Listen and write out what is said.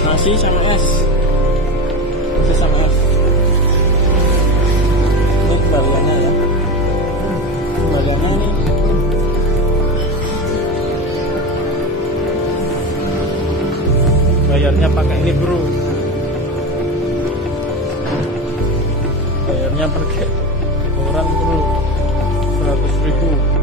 Nasi sama es. Nasi sama es. Ini kembaliannya ya. Kembaliannya ini. Bayarnya pakai ini bro. Bayarnya pakai orang bro. 100.000.